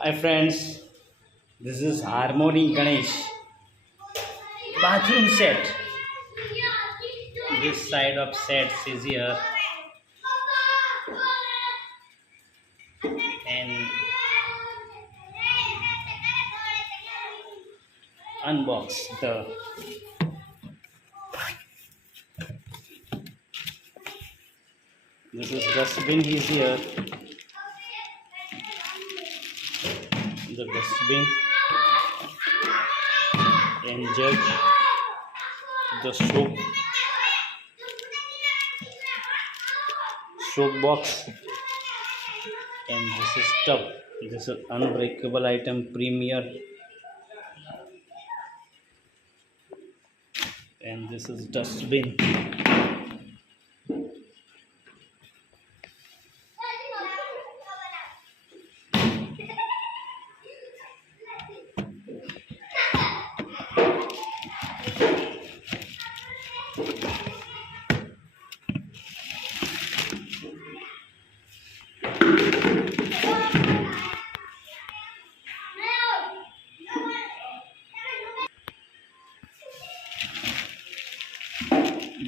Hi friends, this is Harmony Ganesh bathroom set. This side of sets is here and unbox the this is dustbin is here. The dustbin and jug, the soap box, and this is tub. This is unbreakable item premier, and this is dustbin.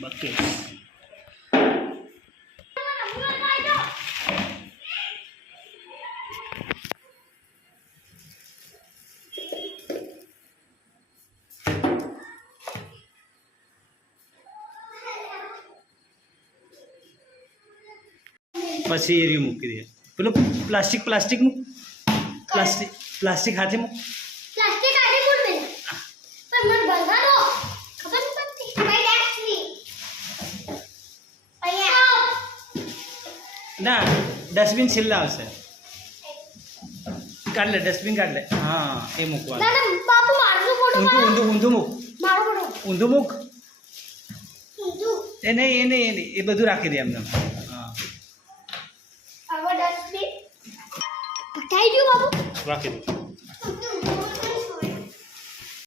Buckets. પછી એ રહ્યું મૂકી દે પેલું પ્લાસ્ટિક હાથે મૂક. પ્લાસ્ટિક આડી મૂળ દે પણ મને બંધા દો ખબર નહીં પડતી ભાઈ ડેક્સની અહીંયા ના ડસ્ટબિન છેલ્લા આવશે. કાઢ લે ડસ્ટબિન કાઢ લે. હા એ મૂકવાનું. ના બાપુ મારું ફોટો ઊંધું મૂક. મારો ફોટો ઊંધું મૂક. ઊંધું એ નહીં એ બધું રાખી દે એમને. હા હવે ડસ્ટબિન પટાઈ દો બાપુ રાખી દે.